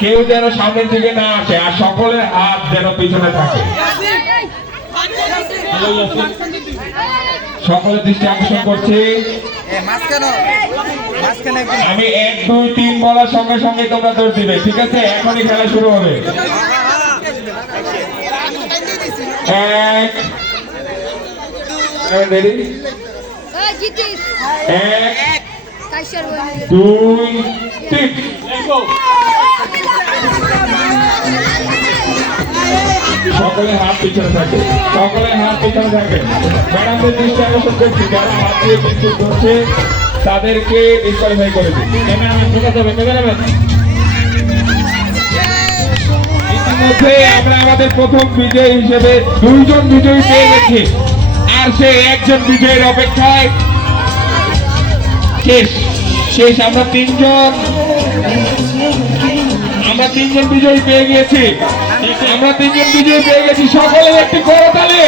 কেউ যেন সামনের দিকে না আসে আর সকলের হাত যেন পিছনে থাকে সকলের দৃষ্টি আকর্ষণ করছি আমি এক দুই তিন বলার সঙ্গে সঙ্গে তোমরা দৌড় দিবে ঠিক আছে এখনই খেলা শুরু হবে এক এক দুই তিন সকলের হাত পিছনে থাকে, সকলের হাত পিছনে থাকে। ম্যাডামদের দৃষ্টি আকর্ষণ করছি, যারা হাত দিয়ে বিদ্যুৎ ধরছে তাদেরকে ডিসকালিফাই করে দিন। আমরা আমাদের প্রথম বিজয়ী হিসেবে দুইজন বিজয়ী পেয়ে গেছি। আর সে একজন বিজয়ের অপেক্ষায় শেষ। শেষ আমরা তিনজন। আমরা তিনজন বিজয়ী পেয়ে গিয়েছি। আমরা তিনজন বিজয়ী পেয়ে গেছি। সকলের একটি করতালে।